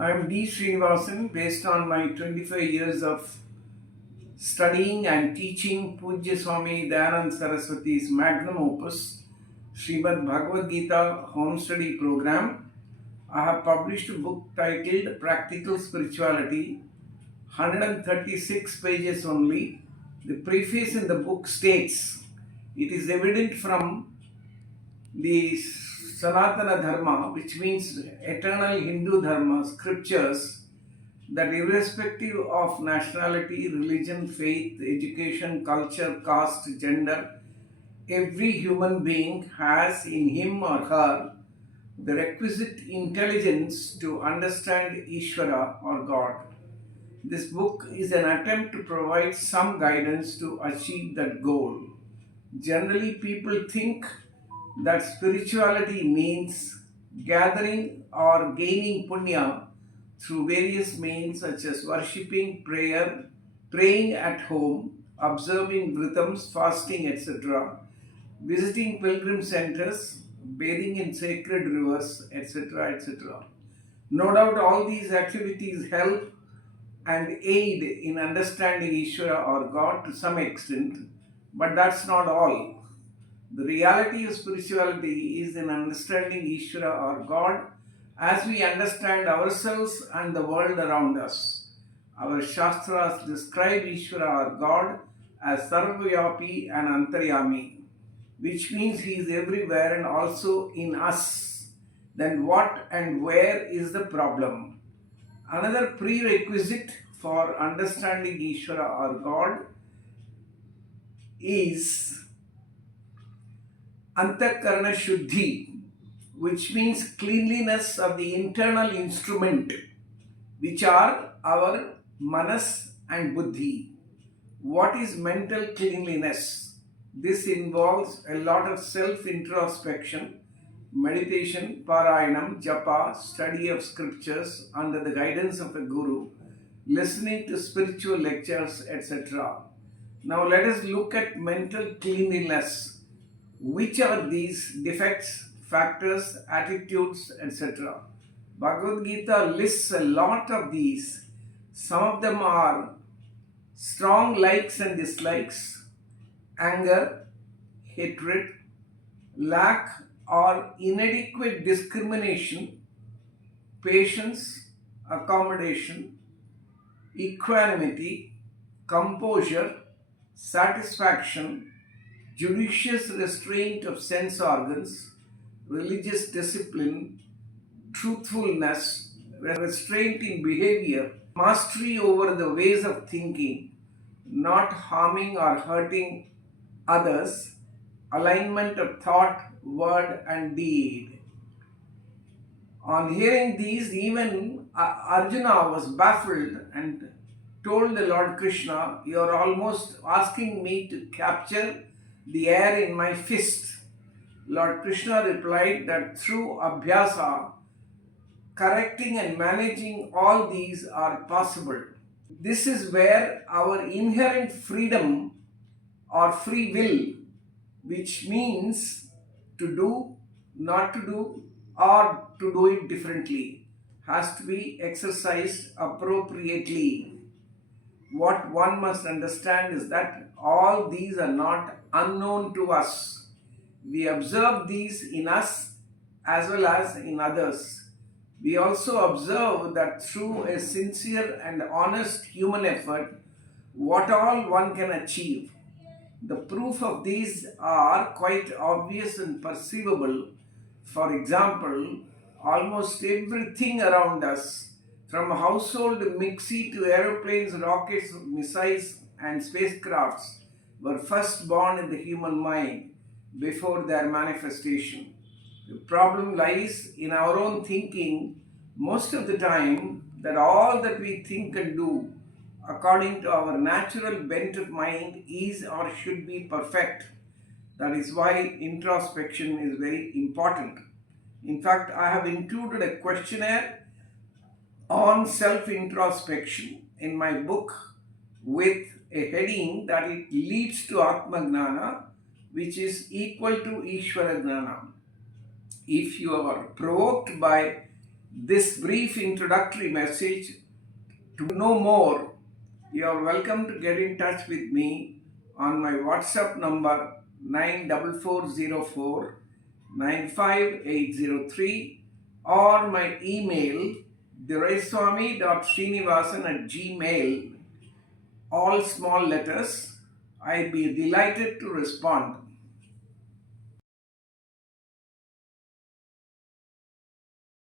I am D. Srinivasan, based on my 25 years of studying and teaching Pujya Swami Dayanand Saraswati's magnum opus, Srimad Bhagavad Gita Home Study Program. I have published a book titled Practical Spirituality, 136 pages only. The preface in the book states, it is evident from the Sanatana Dharma, which means eternal Hindu Dharma scriptures, that irrespective of nationality, religion, faith, education, culture, caste, gender, every human being has in him or her the requisite intelligence to understand Ishvara or God. This book is an attempt to provide some guidance to achieve that goal. Generally, people think that spirituality means gathering or gaining punya through various means such as worshipping, prayer, praying at home, observing vrithams, fasting, etc., visiting pilgrim centers, bathing in sacred rivers, etc., etc. No doubt all these activities help and aid in understanding Ishvara or God to some extent, but that's not all. The reality of spirituality is in understanding Ishvara or God as we understand ourselves and the world around us. Our Shastras describe Ishvara or God as Sarvavyapi and Antaryami, which means He is everywhere and also in us. Then what and where is the problem? Another prerequisite for understanding Ishvara or God is Antakarana Shuddhi, which means cleanliness of the internal instrument, which are our manas and buddhi. What is mental cleanliness? This involves a lot of self-introspection, meditation, parayanam, japa, study of scriptures under the guidance of a guru, listening to spiritual lectures, etc. Now let us look at mental cleanliness. Which are these defects, factors, attitudes, etc.? Bhagavad Gita lists a lot of these. Some of them are strong likes and dislikes, anger, hatred, lack or inadequate discrimination, patience, accommodation, equanimity, composure, satisfaction, judicious restraint of sense organs, religious discipline, truthfulness, restraint in behavior, mastery over the ways of thinking, not harming or hurting others, alignment of thought, word, and deed. On hearing these, even Arjuna was baffled and told the Lord Krishna, "You are almost asking me to capture the air in my fist." Lord Krishna replied that through abhyasa, correcting and managing all these are possible. This is where our inherent freedom or free will, which means to do, not to do, or to do it differently, has to be exercised appropriately. What one must understand is that all these are not unknown to us. We observe these in us as well as in others. We also observe that through a sincere and honest human effort, what all one can achieve. The proof of these are quite obvious and perceivable. For example, almost everything around us, from household mixie to aeroplanes, rockets, missiles, and spacecrafts, were first born in the human mind before their manifestation. The problem lies in our own thinking most of the time, that all that we think and do according to our natural bent of mind is or should be perfect. That is why introspection is very important. In fact, I have included a questionnaire on self-introspection in my book with a heading that it leads to Atma Gnana, which is equal to Ishvara Gnana. If you are provoked by this brief introductory message. To know more, you are welcome to get in touch with me on my WhatsApp number 94404 95803 or my email duraiswami.srinivasan@gmail, all small letters. I'd be delighted to respond.